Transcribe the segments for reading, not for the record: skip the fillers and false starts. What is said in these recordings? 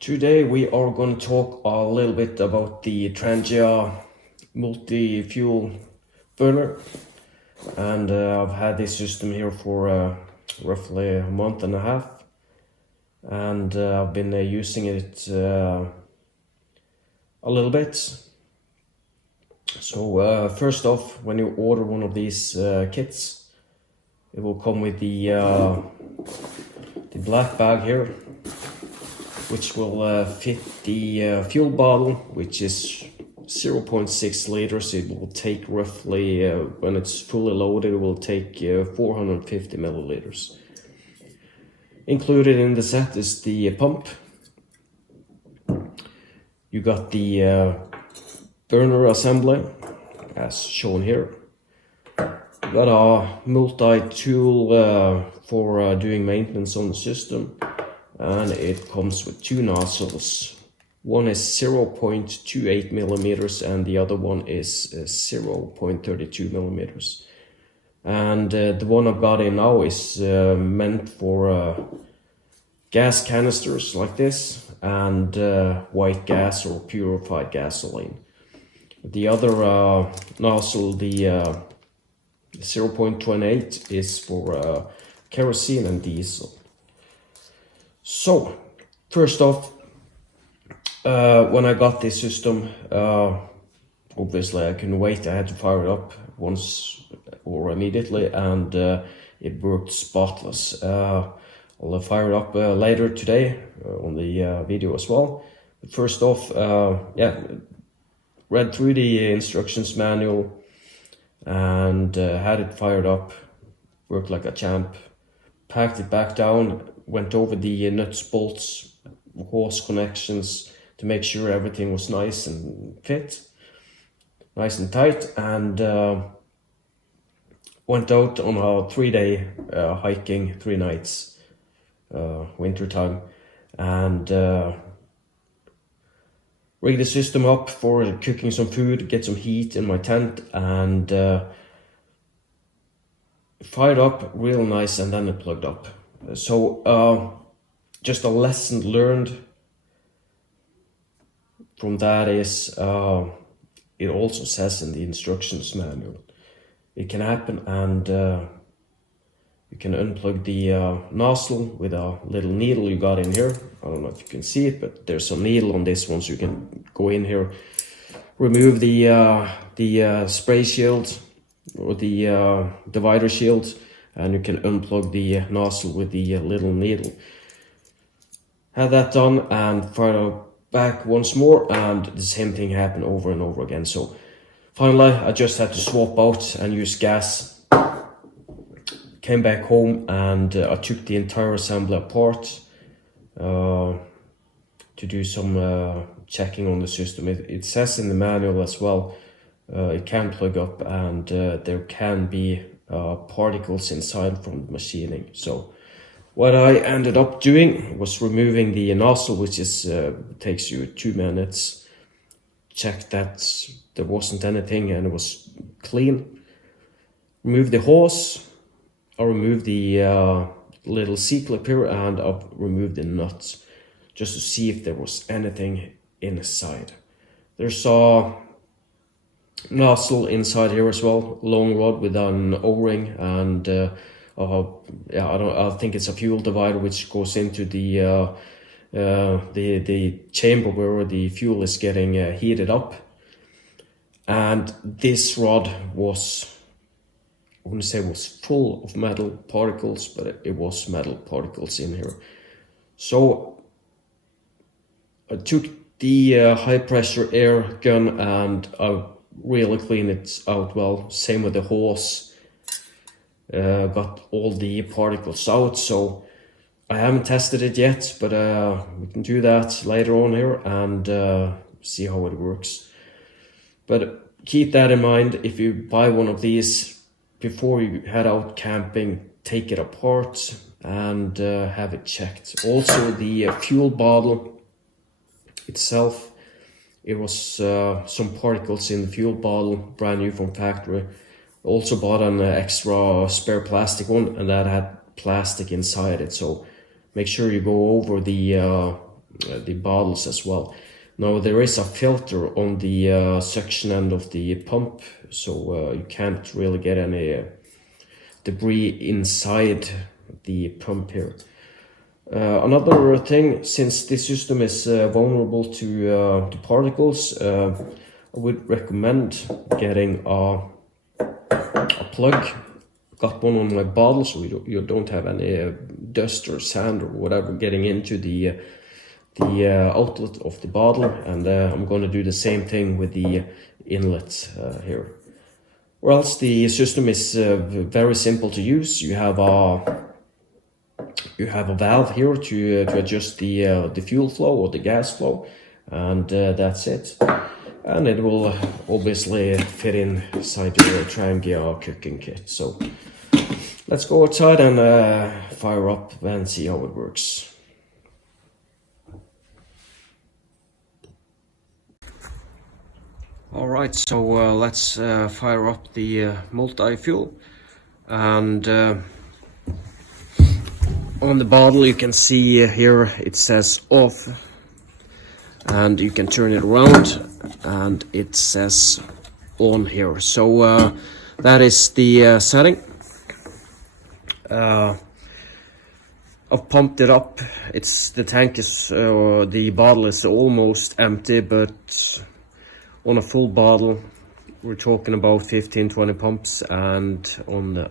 Today we are going to talk a little bit about the Trangia Multifuel burner, and I've had this system here for roughly a month and a half, and I've been using it a little bit. So first off, when you order one of these kits, it will come with the black bag here, which will fit the fuel bottle, which is 0.6 liters. It will take roughly, when it's fully loaded, it will take 450 milliliters. Included in the set is the pump. You got the burner assembly, as shown here. You got a multi-tool for doing maintenance on the system. And it comes with two nozzles. One is 0.28 millimeters and the other one is 0.32 millimeters. And the one I've got in now is meant for gas canisters like this and white gas or purified gasoline. The other nozzle, the 0.28, is for kerosene and diesel. So, first off, when I got this system, obviously I couldn't wait. I had to fire it up once or immediately, and it worked spotless. I'll fire it up later today on the video as well. But first off, read through the instructions manual and had it fired up. Worked like a champ. Packed it back down. Went over the nuts, bolts, hose connections to make sure everything was nice and fit, nice and tight, and went out on a 3-day hiking, 3 nights, winter time, and rigged the system up for cooking some food, get some heat in my tent, and fired up real nice, and then it plugged up. So just a lesson learned from that is it also says in the instructions manual it can happen, and you can unplug the nozzle with a little needle you got in here. I don't know if you can see it, but there's some needle on this one, so you can go in here, remove the spray shield or the divider shield, and you can unplug the nozzle with the little needle. Had that done and fired it back once more, and the same thing happened over and over again. So finally I just had to swap out and use gas. Came back home and I took the entire assembly apart to do some checking on the system. It says in the manual as well, it can plug up, and there can be particles inside from the machining. So what I ended up doing was removing the nozzle, which is takes you 2 minutes. Check that there wasn't anything and it was clean. Remove the hose. I removed the little C-clip here, and I removed the nuts just to see if there was anything inside. There's a nozzle inside here as well, long rod with an O-ring, and I think it's a fuel divider which goes into the chamber where the fuel is getting heated up. And this rod was, I wouldn't say it was full of metal particles, but it was metal particles in here. So I took the high pressure air gun and I really cleaned it out well. Same with the hose. Got all the particles out. So I haven't tested it yet, but we can do that later on here and see how it works. But keep that in mind. If you buy one of these, before you head out camping, take it apart and have it checked. Also the fuel bottle itself, it was some particles in the fuel bottle, brand new from factory. Also bought an extra spare plastic one, and that had plastic inside it. So make sure you go over the the bottles as well. Now there is a filter on the suction end of the pump, so you can't really get any debris inside the pump here. Another thing, since this system is vulnerable to particles, I would recommend getting a plug. Got one on my bottle, so you don't have any dust or sand or whatever getting into the outlet of the bottle. And I'm going to do the same thing with the inlet here. Or else the system is very simple to use. You have a valve here to adjust the fuel flow or the gas flow, and that's it. And it will obviously fit inside your Trangia cooking kit. So let's go outside and fire up and see how it works. Alright, so let's fire up the multi-fuel, and on the bottle you can see here it says off, and you can turn it around and it says on here. So that is the setting. I've pumped it up. The tank is, the bottle is almost empty, but on a full bottle we're talking about 15-20 pumps, and on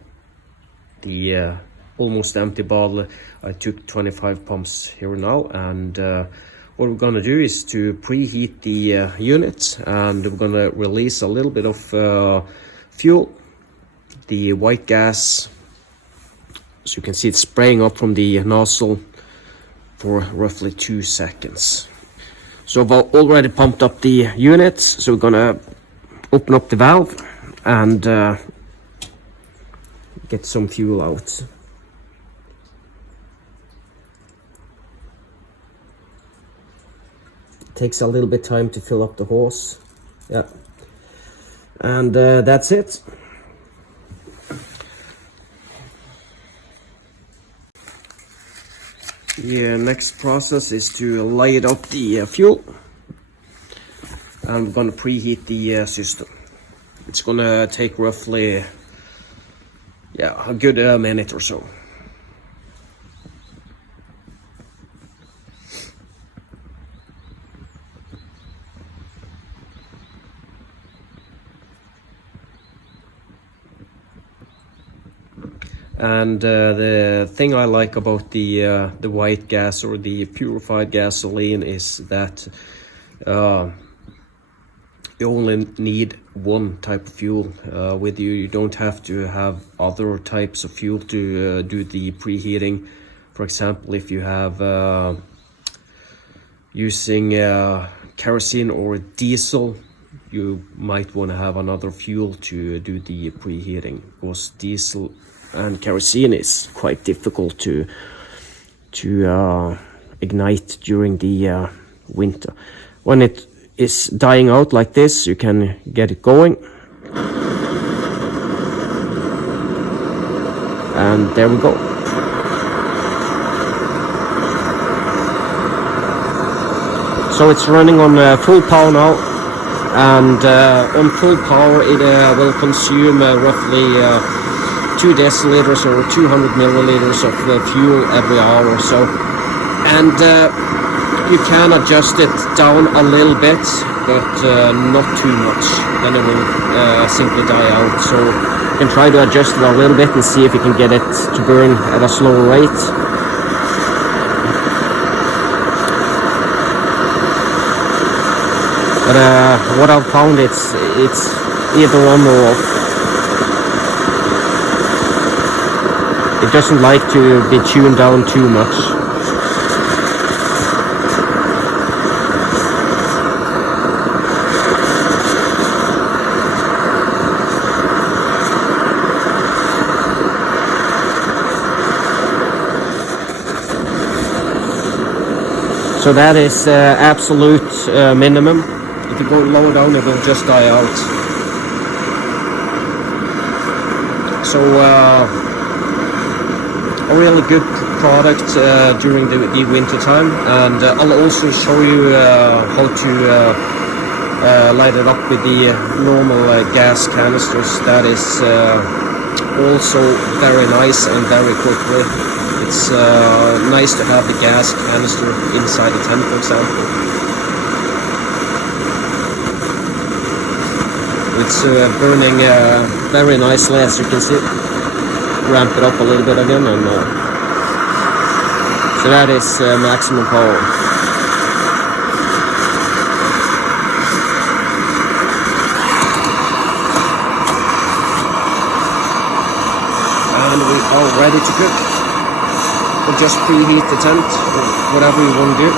the almost empty bottle I took 25 pumps here now. And what we're gonna do is to preheat the unit, and we're gonna release a little bit of fuel, the white gas. So you can see it spraying up from the nozzle for roughly 2 seconds. So I've already pumped up the unit, so we're gonna open up the valve and get some fuel out. It takes a little bit of time to fill up the hose. Yeah, and that's it. The next process is to light up the fuel, and we're going to preheat the system. It's going to take roughly a good minute or so. And the thing I like about the white gas or the purified gasoline is that you only need one type of fuel with you. You don't have to have other types of fuel to do the preheating. For example, if you have using kerosene or diesel, you might want to have another fuel to do the preheating, because diesel and kerosene is quite difficult to ignite during the winter. When it is dying out like this, you can get it going, and there we go. So it's running on full power now, and on full power it will consume roughly 2 deciliters or 200 milliliters of fuel every hour or so. And you can adjust it down a little bit, but not too much, then it will simply die out. So you can try to adjust it a little bit and see if you can get it to burn at a slower rate. But what I've found, it's either on or off. It doesn't like to be tuned down too much. So that is absolute minimum. If you go lower down, it will just die out. So a really good product during the winter time, and I'll also show you how to light it up with the normal gas canisters. That is also very nice and very quickly. It's nice to have the gas canister inside the tent, for example. It's burning very nicely, as you can see. Ramp it up a little bit again, and so that is maximum power. And we are ready to cook. We'll just preheat the tent, or whatever you want to do.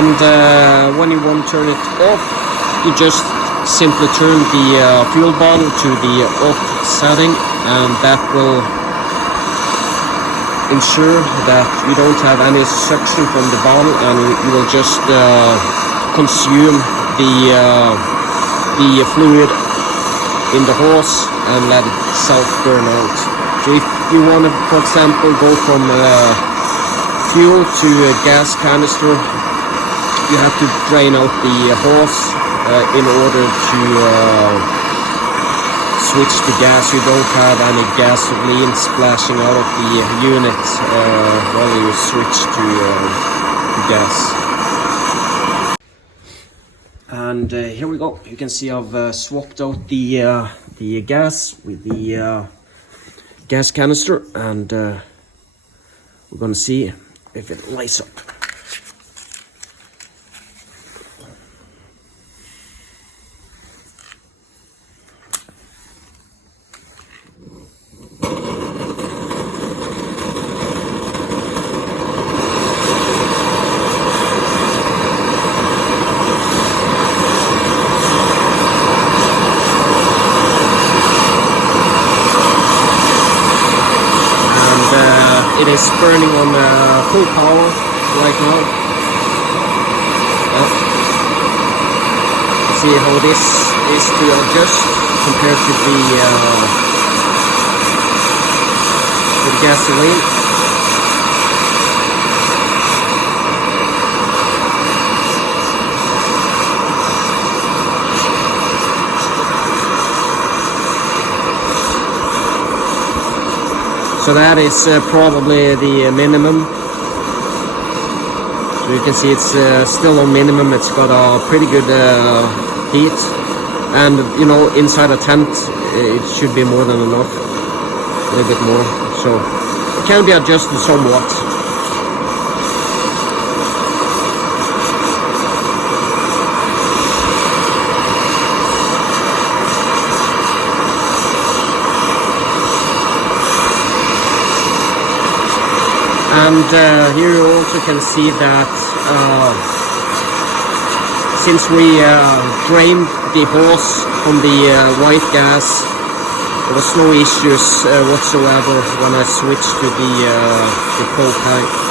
And when you want to turn it off, you just simply turn the fuel bottle to the off setting, and that will ensure that you don't have any suction from the bottle, and you will just consume the fluid in the hose and let it self-burn out. So if you want to, for example, go from fuel to a gas canister, you have to drain out the hose in order to switch to gas. You don't have any gasoline splashing out of the unit while you switch to gas. And here we go. You can see I've swapped out the gas with the gas canister, and we're gonna see if it lights up. It is burning on full power right now. See how this is to adjust compared to the gasoline. So that is probably the minimum. So you can see it's still on minimum. It's got a pretty good heat, and you know, inside a tent it should be more than enough, a little bit more. So it can be adjusted somewhat. And here you also can see that since we drained the hose from the white gas, there was no issues whatsoever when I switched to the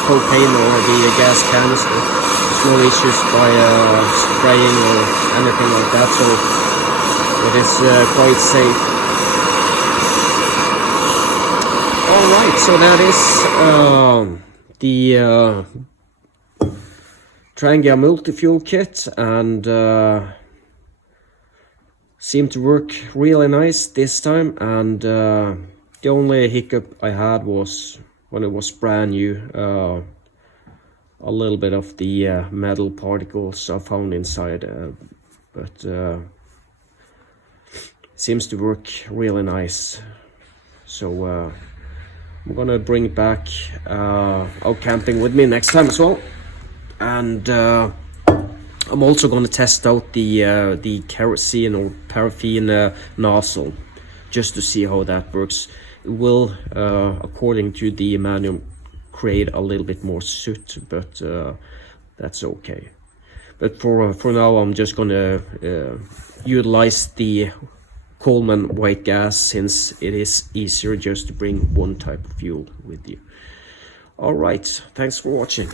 propane or the gas canister. There's no issues by spraying or anything like that, so it is quite safe. Alright, so that is the Trangia Multifuel kit, and seemed to work really nice this time. And the only hiccup I had was when it was brand new, a little bit of the metal particles I found inside, but seems to work really nice. So I'm gonna bring back out camping with me next time as well, and I'm also gonna test out the kerosene or paraffin nozzle, just to see how that works. It will, according to the manual, create a little bit more soot, but that's okay. But for now, I'm just gonna utilize the Coleman white gas, since it is easier just to bring one type of fuel with you. All right, thanks for watching.